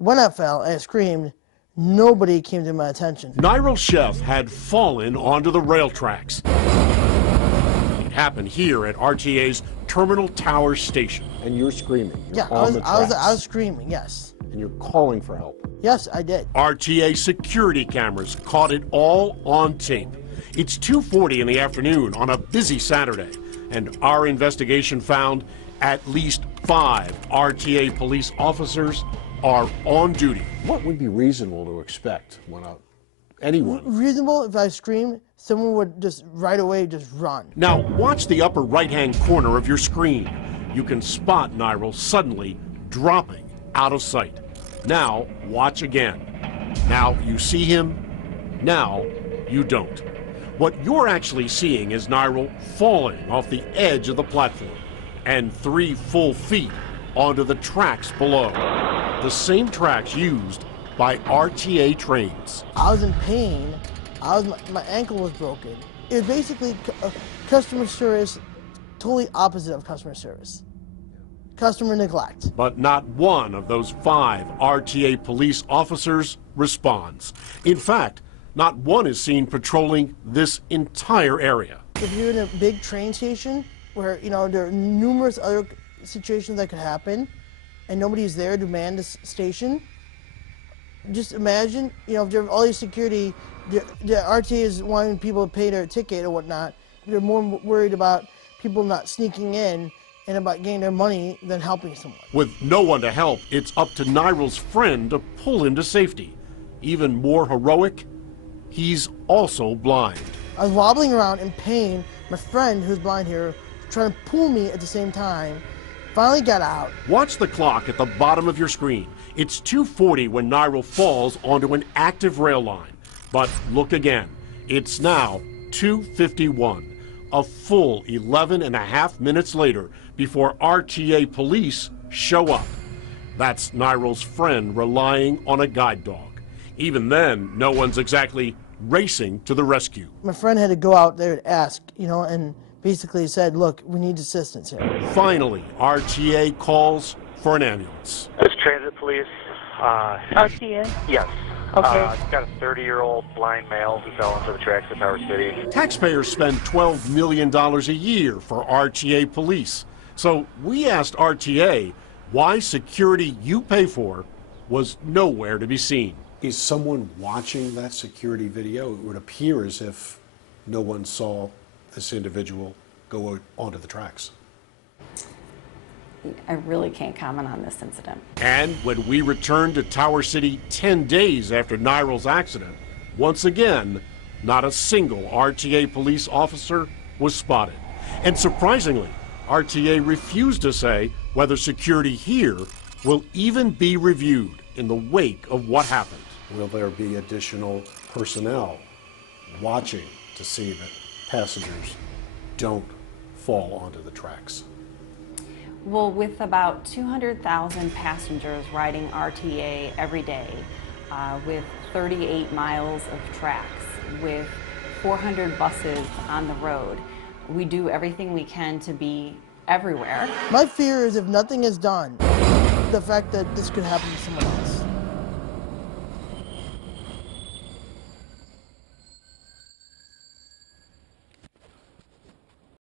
When I fell and I screamed, nobody came to my attention. Nyril Chef had fallen onto the rail tracks. It happened here at RTA's Terminal Tower Station. And you're screaming. You're Yeah, I was screaming, yes. And you're calling for help. Yes, I did. RTA security cameras caught it all on tape. It's 2:40 in the afternoon on a busy Saturday, and our investigation found at least 5 RTA police officers are on duty. What would be reasonable to expect when anyone... Reasonable if I screamed, someone would just right away just run. Now watch the upper right-hand corner of your screen. You can spot Nyril suddenly dropping out of sight. Now watch again. Now you see him, now you don't. What you're actually seeing is Nyril falling off the edge of the platform and 3 full feet onto the tracks below. The same tracks used by RTA trains. I was in pain. My ankle was broken. It was basically customer service, totally opposite of customer service. Customer neglect. But not one of those 5 RTA police officers responds. In fact, not one is seen patrolling this entire area. If you're in a big train station where, there are numerous other situations that could happen and nobody's there to man the station, just imagine, if there are all these security, the RTA is wanting people to pay their ticket or whatnot. They're more worried about people not sneaking in and about getting their money than helping someone. With no one to help, it's up to Nyril's friend to pull him to safety. Even more heroic, he's also blind. I was wobbling around in pain. My friend, who's blind here, trying to pull me at the same time, finally got out. Watch the clock at the bottom of your screen. It's 2:40 when Nyril falls onto an active rail line. But look again. It's now 2:51, a full 11 and a half minutes later before RTA police show up. That's Nyril's friend relying on a guide dog. Even then, no one's exactly racing to the rescue. My friend had to go out there to ask, and basically said, look, we need assistance here. Finally, RTA calls for an ambulance. This transit police. RTA? Yes. Okay. Got a 30-year-old blind male who fell into the tracks at Tower City. Taxpayers spend $12 million a year for RTA police. So we asked RTA why security you pay for was nowhere to be seen. Is someone watching that security video? It would appear as if no one saw this individual go onto the tracks. I really can't comment on this incident. And when we returned to Tower City 10 days after Nyril's accident, once again, not a single RTA police officer was spotted. And surprisingly, RTA refused to say whether security here will even be reviewed in the wake of what happened. Will there be additional personnel watching to see that passengers don't fall onto the tracks? Well, with about 200,000 passengers riding RTA every day, with 38 miles of tracks, with 400 buses on the road, we do everything we can to be everywhere. My fear is if nothing is done, the fact that this could happen to someone else.